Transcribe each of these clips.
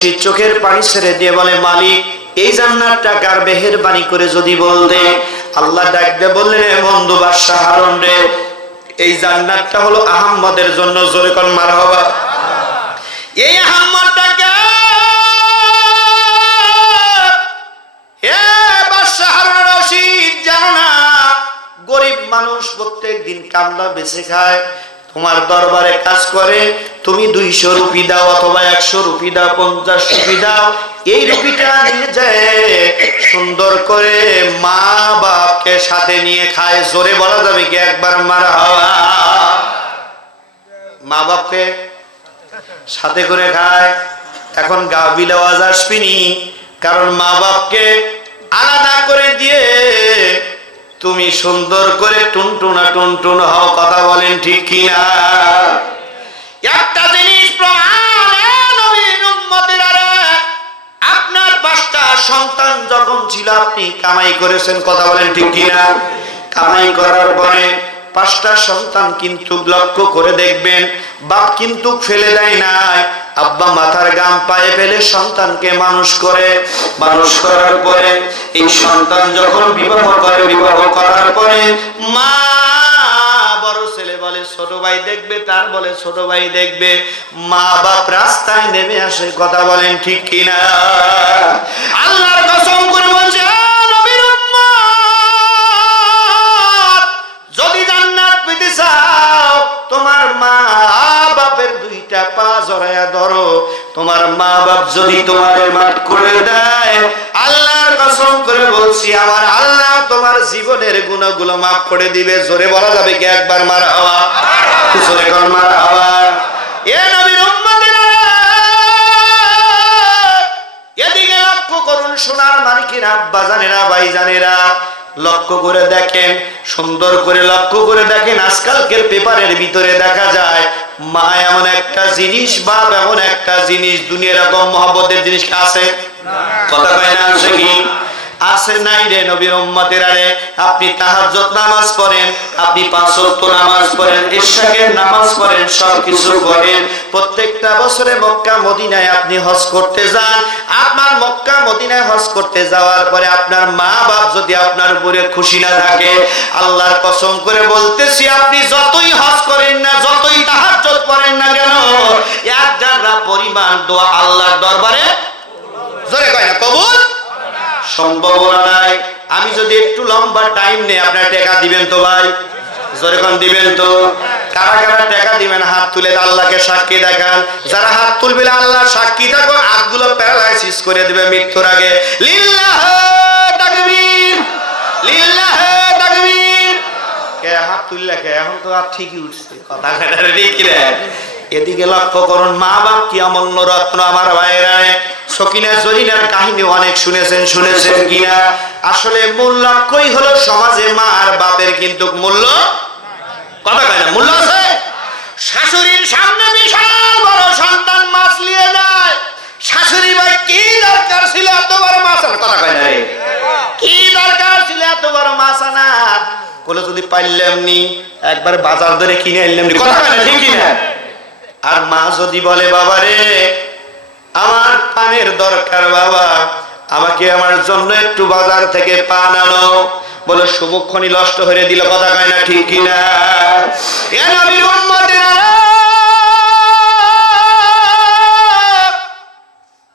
চোখের পানি ছেড়ে দিয়ে বলে, মালিক এই জান্নাতটা কার মেহেরবানি করে যদি বলতে। আল্লাহ ডাক দিয়ে বললেন, বন্ধু বাদশাহ হারুন রে, এই জান্নাতটা হলো আহম্মদের জন্য। জোরে কোন মারহাবা। এই আহম্মদটাকে হে বাদশাহ হারুন রশিদ, জানো না গরিব মানুষ প্রত্যেক দিন কামলা বেঁচে খায়, তোমার দরবারে কাজ করে, তুমি 200 রুপি দাও অথবা 100 রুপি দাও, 50 রুপি দাও, এই রুপিটা নিয়ে যায় সুন্দর করে মা বাপকে সাথে নিয়ে খায়। জোরে বলা যাবে কি একবার মারহাবা। মা বাপকে সাথে করে খায়। এখন গাবিল আওয়াজ আসবেনি, কারণ মা বাপকে আলাদা করে দিয়ে তুমি সুন্দর করে টুনটুনা টুনটুন হও। কথা বলেন ঠিক কিনা? একটা জিনিস প্রমাণ, নবীর উম্মতেরা, আপনার 5টা সন্তান যখন ছিল আপনি কামাই করেছেন। কথা বলেন ঠিক কিনা? কামাই করার পরে 5টা সন্তান কিন্তু লক্ষ্য করে দেখবেন, বাপ কিন্তু ফেলে দেয় নাই। আব্বা মাথার গাম পায়ে ফেলে সন্তানকে মানুষ করে। মানুষ করার পরে এই সন্তান যখন বিবাহ করে, বিবাহ করার পরে মা বড় ছেলে বলে ছোট ভাই দেখবে, তার বলে ছোট ভাই দেখবে, মা বাপ রাস্তায় নেমে আসে। কথা বলেন ঠিক কিনা? আল্লাহর কসম করে বলছে, নবীর উম্মত, যদি জান্নাত পেতে চাও তোমার মা বাপের 2টা পা জড়ায়া ধরো। তোমার মা বাপ যদি তোমাকে মাফ করে দেয়, আল্লাহর কসম করে বলছি, আমার আল্লাহ তোমার জীবনের গুনাহগুলো মাফ করে দিবে। জোরে বলা যাবে কি একবার মারহাবা? জোরে কর মারহাবা। এ নবীর উম্মতেরা, এদিকে লক্ষ্য করুন সোনার মানিকেরা, আব্বা জানেরা, ভাই জানেরা, লক্ষ্য করে দেখেন, সুন্দর করে লক্ষ্য করে দেখেন। আজকালকের পেপারের ভিতরে দেখা যায় মা এমন একটা জিনিস, বাপ এমন একটা জিনিস, দুনিয়া এরকম মহব্বতের জিনিস আছে? কথা কয় না? আছে কি? আছে নাই রে নবীর উম্মতেরা রে? আপনি তাহাজ্জুদ নামাজ পড়েন, আপনি 5 ওয়াক্ত নামাজ পড়েন, ইশরাকের নামাজ পড়েন, সব কিছু করেন, প্রত্যেকটা বছরে মক্কা মদিনায় আপনি হজ করতে যান। আপনার মক্কা মদিনায় হজ করতে যাওয়ার পরে আপনার মা বাপ যদি আপনার উপরে খুশি না থাকে, আল্লাহর কসম করে বলতেছি, আপনি যতই হজ করেন না, যতই তাহাজ্জুদ পড়েন না কেন, এক জাররা পরিমাণ দোয়া আল্লাহর দরবারে জোরে কয় না কবুল সম্ভাবনা নাই। আমি যদি একটু লম্বা টাইম নেই, আপনার টাকা দিবেন তো ভাই? জোরে কোন দিবেন তো? কারা কারা টাকা দিবেন হাত তুলে আল্লাহকে সাক্ষী দেখান। যারা হাত তুলবে আল্লাহ সাক্ষী থাকো, হাতগুলো প্যারালাইসিস করে দিবে মৃত্যুর আগে। লিল্লাহ তাকবীর, লিল্লাহ তাকবীর। কে হাত তুললে কে? এখন তো আর ঠিকই উঠছে। কথা ঠিক রে? এদিকে লক্ষ্য করুন, মা বাপ কি অমূল্য রত্ন আমার ভাইয়েরা। সকিনা জরিনার কাহিনী অনেক শুনেছেন কিনা? আসলে মূল লক্ষ্যই হলো সমাজে মা আর বাপের কিন্তু মূল্য, কথা কয় না, মূল্য আছে। শাশুড়ির সামনে বিশাল বড় সন্তান মাছ নিয়ে যায়, শাশুড়ি ভাই কি দরকার ছিল এত বড় মাছ আনার? কথা কয় না রে? কি দরকার ছিল এত বড় মাছ আনার? বলে যদি পাইলাম নি একবার বাজার ধরে কিনে আনলাম। কথা কয় না ঠিক কিনা? আর মা যদি বলে, বাবা রে আমার পানের দরকার, বাবা আমাকে আমার জন্য একটু বাজার থেকে পান আনো, বলে শুভক্ষণই নষ্ট হয়ে দিল। কথা কয় না ঠিক কিনা? এ নবীর উম্মতেরা,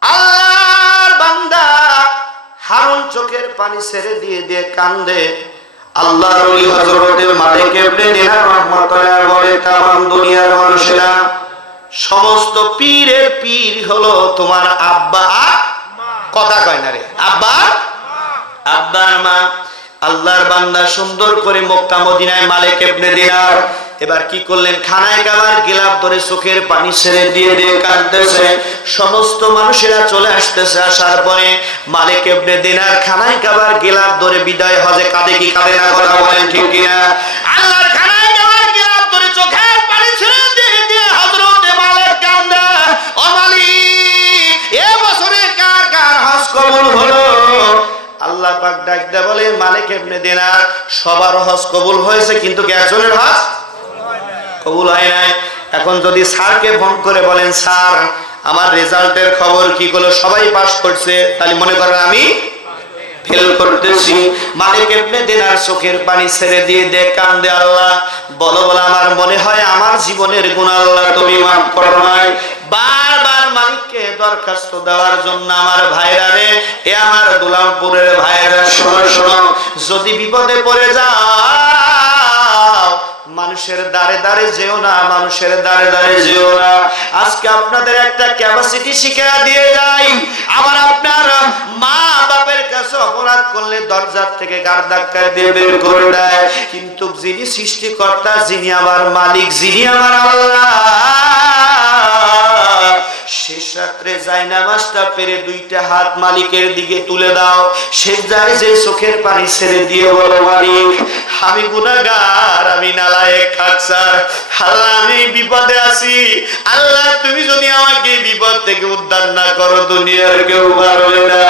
আল্লাহর বান্দা হারুন চোখের পানি ছেড়ে দিয়ে দিয়ে কান্দে। আল্লাহর ওলি হযরতে মালিক ইবনে দিনার রাহমাতুল্লাহ বলে, তামাম দুনিয়ার মানুষেরা, সমস্ত পীরের পীর হলো তোমার আব্বা মা। কথা কয় না রে? আব্বা আব্বার মা। আল্লাহর বান্দা সুন্দর করে মক্কা মদিনায় মালিক ইবনে দিনার এবার কি করলেন? খানায় কাবার গিলাফ ধরে চোখের পানি ছেড়ে দিয়ে দিয়ে কাঁদতেছে। সমস্ত মানুষেরা চলে আসতেছে। আসার পরে মালিক ইবনে দিনার খানায় কাবার গিলাফ ধরে বিদায় হজে কাঁদে কি কাঁদে না? কথা বলেন ঠিক কিনা? আল্লাহর খানায় কাবার গিলাফ ধরে চোখের পানি ছেড়ে দিয়ে দিয়ে হযরতে মালিক কান্দে, ও মালিক এ বছরে কার কার হজ কবুল হলো? আল্লাহ পাক ডাক দেয়া বলে, মালিক ইবনে দিনার সবার হজ কবুল হয়েছে, কিন্তু একজনের হজ কবুল হয় নাই। এখন যদি স্যারকে ফোন করে বলেন, স্যার আমার রেজাল্টের খবর কি হলো, সবাই পাস করছে, তাহলে মনে করেন আমি ফেল করতেছি। মালিক ইবনে দিনার চোখের পানি ছেড়ে দিয়ে দেখ কান্দে, আল্লাহ বলো বলো, আমার মনে হয় আমার জীবনের গুনাহ আল্লাহ তুমি মাফ করো নাই। বারবার মালিককে দরখাস্ত দেওয়ার জন্য, আমার ভাইরা রে, এ আমার দুলামপুরের ভাইরা, শোনো শোনো, যদি বিপদে পড়ে যাও মানুষের দ্বারে দ্বারে যেও না, মানুষের দ্বারে দ্বারে যেও না। আজকে আপনাদের একটা ক্যাপাসিটি শিখিয়ে দিয়ে যাই, আবার আপনার মা বাপের কাছে অপরাধ করলে দরজার থেকে গাড় ধাক্কা দিয়ে বের করে দেয়, কিন্তু যিনি সৃষ্টিকর্তা, যিনি আমার মালিক, যিনি আমার আল্লাহ, শেষ রাত্রে যাই নামাজটা পেরে দুইটা হাত মালিকের দিকে তুলে দাও, সে যায় যে চোখের পানি ছেড়ে দিয়ে বলো, মালিক আমি গুনাহগার, আমি নালায়েক খাকসার, আল্লাহ আমি বিপদে আছি, আল্লাহ তুমি যদি আমাকে বিপদ থেকে উদ্ধার না করো দুনিয়ার কেউ পারবে না।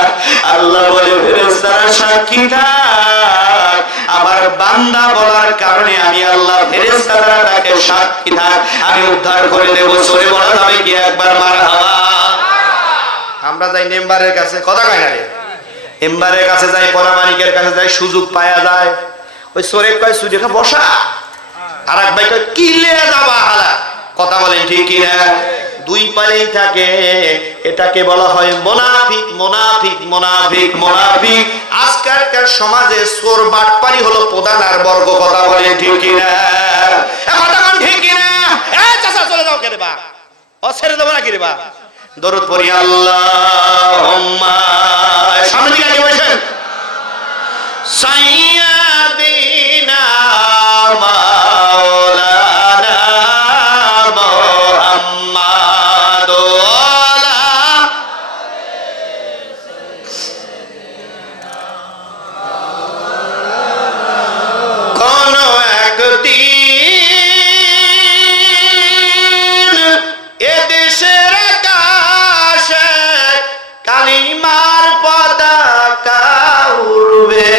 আল্লাহ বলে, ফেরেশতারা সাক্ষী থাক, আমার বান্দা বলার কারণে আমি আল্লাহ ফেরেশতারা তাকে সাক্ষী থাক, আমি উদ্ধার করে দেব। সরে বলা যাবে কি একবার মারহাবা? আমরা যাই মেম্বারের কাছে, কথা কয় না রে, মেম্বারের কাছে যাই, পরামানিকের কাছে যাই, সুযোগ পাওয়া যায়, ওই সরে কয় সুযোগ বসা, আর এক ভাই কয় কি লে যাবা হালা, কথা বলেন ঠিক কি না? দুই পালেই থাকে, এটাকে বলা হয় মুনাফিক, মুনাফিক, মুনাফিক, মুনাফিক। আজকালকার সমাজে চোর বাটপারি হলো প্রধান আর বর্গ, কথা বলেন ঠিক কি না? কথা কোন ঠিক কি না? এই চাচা চলে যাও, কে রে বা ও ছেড়ে দেবো না কি রে বা? দরুদ পড়ি আল্লাহুম্মা, সামনে দিকে আগে বসেন, সাইয়্যিদিনা মাওলানা মুহাম্মাদ কোন একদিন এদেশের আকাশে কালিমার পতাকা উড়বে,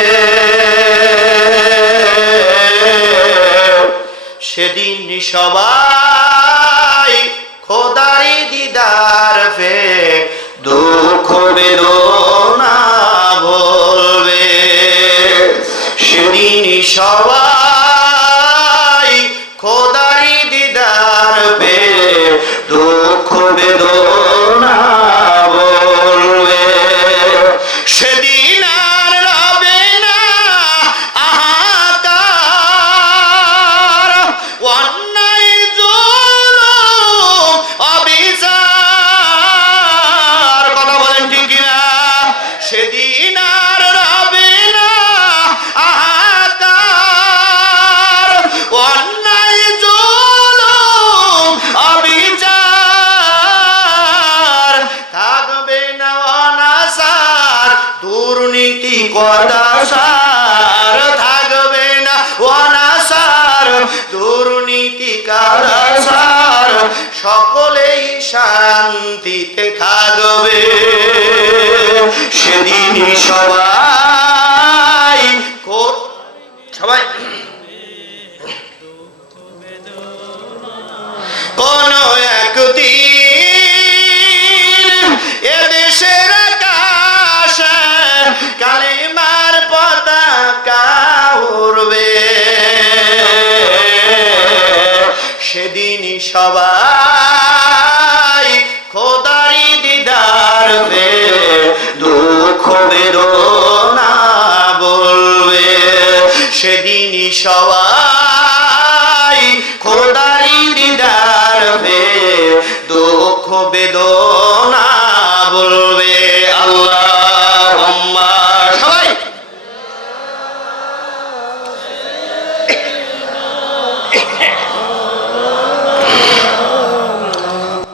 সেদিন সবাই খোদারি দিদার ফে দুঃখ বেদনা বলবে, সেদিন সবাই খোদারি দিদার ফে দুঃখ বেদনা বলবে, সেদিন আর রবে না হাহাকার, অন্যায় জুলুম অবিচার, কথা বলেন ঠিক কিনা? সেদিন আর রবে না হাহাকার, অন্যায় জুলুম অবিচার, থাকবে না অনাচার দুর্নীতি কদাচার, থাকবে না অনাচার দুর্নীতি কদাচার, সকলেই শান্তিতে থাকবে, সেদিন সবাই সবাই কোন একদিন এদেশের আকাশে কালিমার পতাকা উড়বে, সেদিন সবাই খোদারি দিদার পে দুঃখ বেদনা বলবে, সেদিন সবাই খোদারি দিদার পে দুঃখ বেদনা বলবে। আল্লাহুম্মা, সবাই